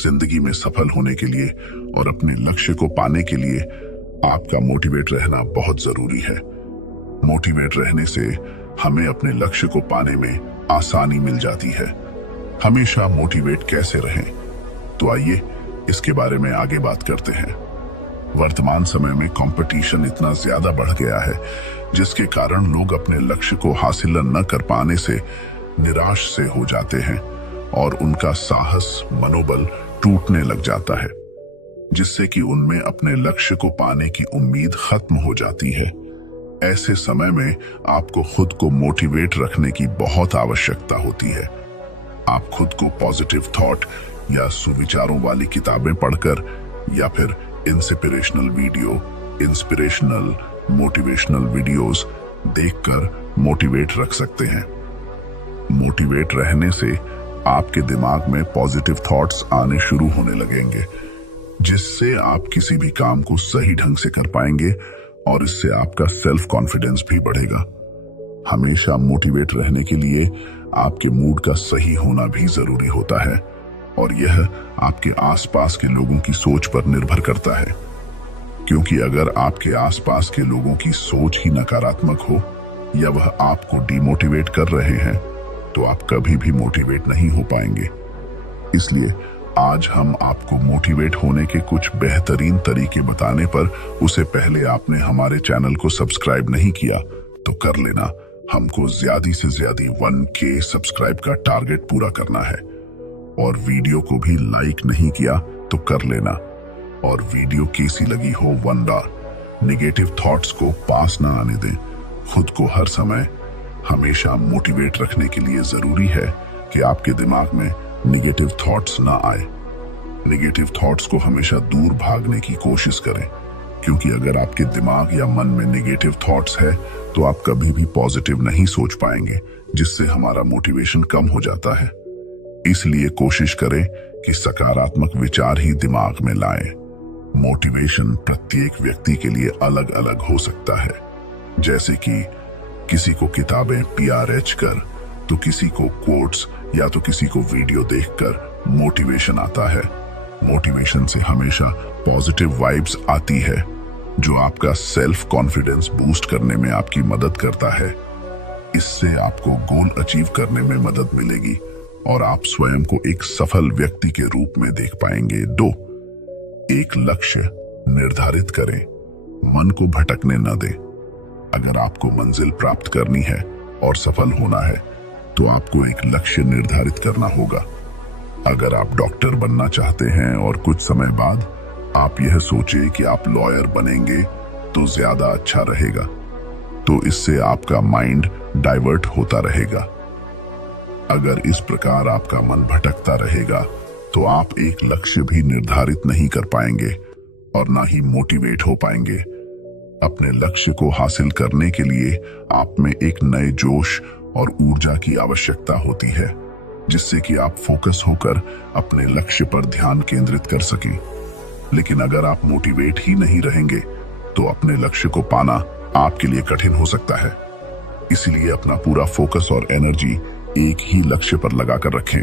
जिंदगी में सफल होने के लिए और अपने लक्ष्य को पाने के लिए आपका मोटिवेट रहना बहुत जरूरी है। मोटिवेट रहने से हमें अपने लक्ष्य को पाने में आसानी मिल जाती है। हमेशा मोटिवेट कैसे रहें, तो आइए इसके बारे में आगे बात करते हैं। वर्तमान समय में कंपटीशन इतना ज्यादा बढ़ गया है जिसके कारण लोग अपने लक्ष्य को हासिल न कर पाने से निराश से हो जाते हैं और उनका साहस, मनोबल टूटने लग जाता है, जिससे कि उनमें अपने लक्ष्य को पाने की उम्मीद खत्म हो जाती है। ऐसे समय में आपको खुद को मोटिवेट रखने की बहुत आवश्यकता होती है। आप खुद को पॉजिटिव थॉट या सुविचारों वाली किताबें पढ़कर या फिर इंस्पिरेशनल मोटिवेशनल वीडियोस देखकर मोटिवेट रख सकते हैं। मोटिवेट रहने से आपके दिमाग में पॉजिटिव थॉट्स आने शुरू होने लगेंगे, जिससे आप किसी भी काम को सही ढंग से कर पाएंगे और इससे आपका सेल्फ कॉन्फिडेंस भी बढ़ेगा। हमेशा मोटिवेट रहने के लिए आपके मूड का सही होना भी जरूरी होता है और यह आपके आसपास के लोगों की सोच पर निर्भर करता है, क्योंकि अगर आपके आसपास के लोगों की सोच ही नकारात्मक हो या वह आपको डिमोटिवेट कर रहे हैं तो आप कभी भी मोटिवेट नहीं हो पाएंगे। इसलिए आज हम आपको मोटिवेट होने के कुछ बेहतरीन तरीके बताने पर उससे पहले आपने हमारे चैनल को सब्सक्राइब नहीं किया तो कर लेना। हमको ज्यादा से ज्यादा 1K सब्सक्राइब का टारगेट पूरा करना है। और वीडियो को भी लाइक नहीं किया तो कर लेना। और वीडियो कैसी लगी हो 1 डॉट। नेगेटिव थॉट्स को पास ना आने दें। खुद को हर समय हमेशा मोटिवेट रखने के लिए जरूरी है कि आपके दिमाग में नेगेटिव थॉट्स ना आए। नेगेटिव थॉट्स को हमेशा दूर भागने की कोशिश करें, क्योंकि अगर आपके दिमाग या मन में नेगेटिव थॉट्स है तो आप कभी भी पॉजिटिव नहीं सोच पाएंगे, जिससे हमारा मोटिवेशन कम हो जाता है। इसलिए कोशिश करें कि सकारात्मक विचार ही दिमाग में लाएं। मोटिवेशन प्रत्येक व्यक्ति के लिए अलग अलग हो सकता है, जैसे कि किसी को किताबें PRH कर, तो किसी को कोट्स या तो किसी को वीडियो देखकर मोटिवेशन आता है। मोटिवेशन से हमेशा पॉजिटिव वाइब्स आती है, जो आपका सेल्फ कॉन्फिडेंस बूस्ट करने में आपकी मदद करता है। इससे आपको गोल अचीव करने में मदद मिलेगी और आप स्वयं को एक सफल व्यक्ति के रूप में देख पाएंगे। 2, एक लक्ष्य निर्धारित करें, मन को भटकने न दें। अगर आपको मंजिल प्राप्त करनी है और सफल होना है तो आपको एक लक्ष्य निर्धारित करना होगा। अगर आप डॉक्टर बनना चाहते हैं और कुछ समय बाद आप यह सोचे कि आप लॉयर बनेंगे तो ज्यादा अच्छा रहेगा, तो इससे आपका माइंड डाइवर्ट होता रहेगा। अगर इस प्रकार आपका मन भटकता रहेगा तो आप एक लक्ष्य भी निर्धारित नहीं कर पाएंगे और ना ही मोटिवेट हो पाएंगे। अपने लक्ष्य को हासिल करने के लिए आप में एक नए जोश और ऊर्जा की आवश्यकता होती है, जिससे कि आप फोकस होकर अपने लक्ष्य पर ध्यान केंद्रित कर सकें। लेकिन अगर आप मोटिवेट ही नहीं रहेंगे तो अपने लक्ष्य को पाना आपके लिए कठिन हो सकता है। इसलिए अपना पूरा फोकस और एनर्जी एक ही लक्ष्य पर लगाकर रखें,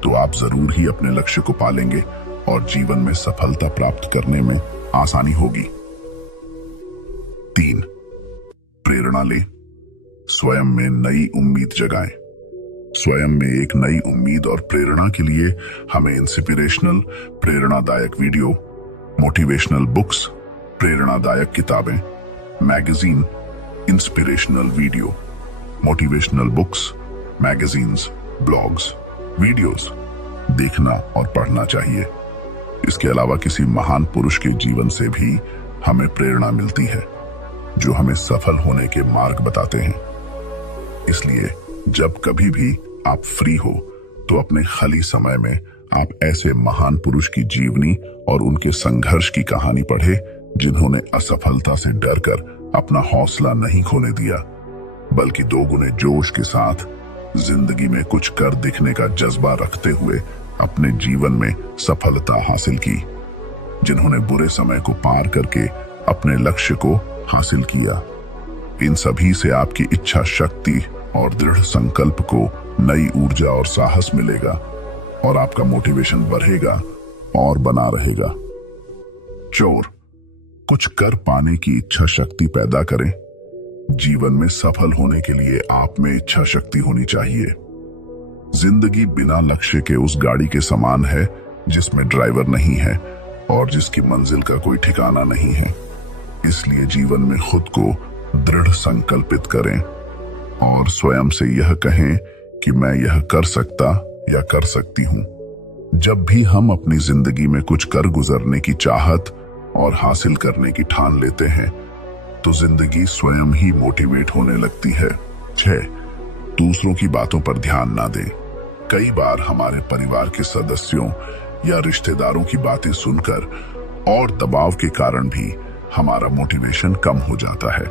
तो आप जरूर ही अपने लक्ष्य को पालेंगे और जीवन में सफलता प्राप्त करने में आसानी होगी। 3, प्रेरणा लें, स्वयं में नई उम्मीद जगाएं। स्वयं में एक नई उम्मीद और प्रेरणा के लिए हमें इंस्पिरेशनल प्रेरणादायक वीडियो, मोटिवेशनल बुक्स, प्रेरणादायक किताबें, magazine, inspirational video, motivational books, magazines, blogs, videos देखना और पढ़ना चाहिए। इसके अलावा किसी महान पुरुष के जीवन से भी हमें प्रेरणा मिलती है, जो हमें सफल होने के मार्ग बताते हैं। इसलिए जब कभी भी आप फ्री हो तो अपने खाली समय में आप ऐसे महान पुरुष की जीवनी और उनके संघर्ष की कहानी पढ़े, जिन्होंने असफलता से डरकर अपना हौसला नहीं खोने दिया, बल्कि 2 गुने जोश के साथ जिंदगी में कुछ कर दिखने का जज्बा रखते हुए अपने जीवन में सफलता हासिल की। जिन्होंने बुरे समय को पार करके अपने लक्ष्य को हासिल किया। इन सभी से आपकी इच्छा शक्ति और दृढ़ संकल्प को नई ऊर्जा और साहस मिलेगा और आपका मोटिवेशन बढ़ेगा और बना रहेगा। चोर, कुछ कर पाने की इच्छा शक्ति पैदा करें। जीवन में सफल होने के लिए आप में इच्छा शक्ति होनी चाहिए। जिंदगी बिना लक्ष्य के उस गाड़ी के समान है जिसमें ड्राइवर नहीं है और जिसकी मंजिल का कोई ठिकाना नहीं है। इसलिए जीवन में खुद को दृढ़ संकल्पित करें और स्वयं से यह कहें कि मैं यह कर सकता या कर सकती हूं। जब भी हम अपनी जिंदगी में कुछ कर गुजरने की चाहत और हासिल करने की ठान लेते हैं तो जिंदगी स्वयं ही मोटिवेट होने लगती है। 6. दूसरों की बातों पर ध्यान ना दें। कई बार हमारे परिवार के सदस्यों या रिश्तेदारों की बातें सुनकर और दबाव के कारण भी हमारा मोटिवेशन कम हो जाता है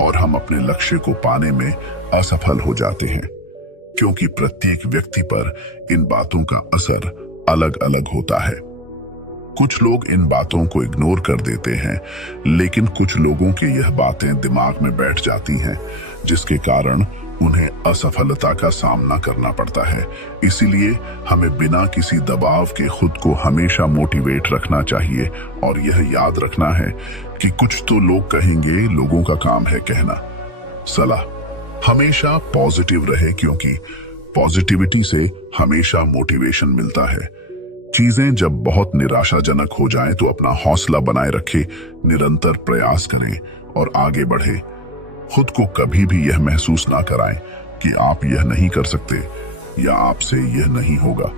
और हम अपने लक्ष्य को पाने में असफल हो जाते हैं, क्योंकि प्रत्येक व्यक्ति पर इन बातों का असर अलग अलग होता है। कुछ लोग इन बातों को इग्नोर कर देते हैं, लेकिन कुछ लोगों के यह बातें दिमाग में बैठ जाती हैं, जिसके कारण उन्हें असफलता का सामना करना पड़ता है। इसीलिए हमें बिना किसी दबाव के खुद को हमेशा मोटिवेट रखना चाहिए और यह याद रखना है कि कुछ तो लोग कहेंगे, लोगों का काम है कहना। सलाह, हमेशा पॉजिटिव रहे, क्योंकि पॉजिटिविटी से हमेशा मोटिवेशन मिलता है। चीजें जब बहुत निराशाजनक हो जाएं तो अपना हौसला बनाए रखें, निरंतर प्रयास करें और आगे बढ़े। खुद को कभी भी यह महसूस ना कराएं कि आप यह नहीं कर सकते या आपसे यह नहीं होगा।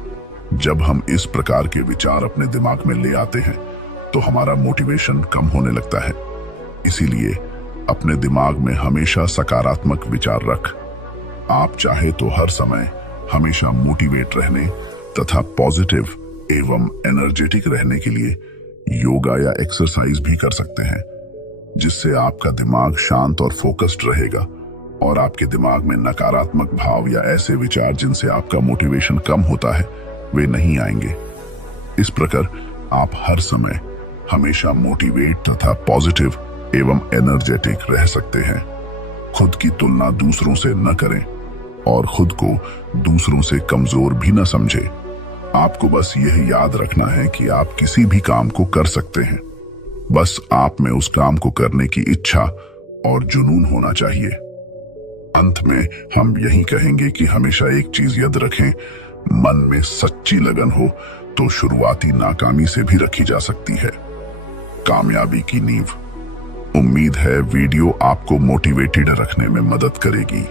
जब हम इस प्रकार के विचार अपने दिमाग में ले आते हैं तो हमारा मोटिवेशन कम होने लगता है। इसीलिए अपने दिमाग में हमेशा सकारात्मक विचार रख। आप चाहे तो हर समय हमेशा मोटिवेट रहने तथा पॉजिटिव एवं एनर्जेटिक रहने के लिए योगा या एक्सरसाइज भी कर सकते हैं, जिससे आपका दिमाग शांत और फोकस्ड रहेगा और आपके दिमाग में नकारात्मक भाव या ऐसे विचार जिनसे आपका मोटिवेशन कम होता है वे नहीं आएंगे। इस प्रकार आप हर समय हमेशा मोटिवेट तथा पॉजिटिव एवं एनर्जेटिक रह सकते हैं। खुद की तुलना दूसरों से न करें और खुद को दूसरों से कमजोर भी न समझें। आपको बस यह याद रखना है कि आप किसी भी काम को कर सकते हैं, बस आप में उस काम को करने की इच्छा और जुनून होना चाहिए। अंत में हम यही कहेंगे कि हमेशा एक चीज याद रखें, मन में सच्ची लगन हो तो शुरुआती नाकामी से भी रखी जा सकती है कामयाबी की नींव। उम्मीद है वीडियो आपको मोटिवेटेड रखने में मदद करेगी।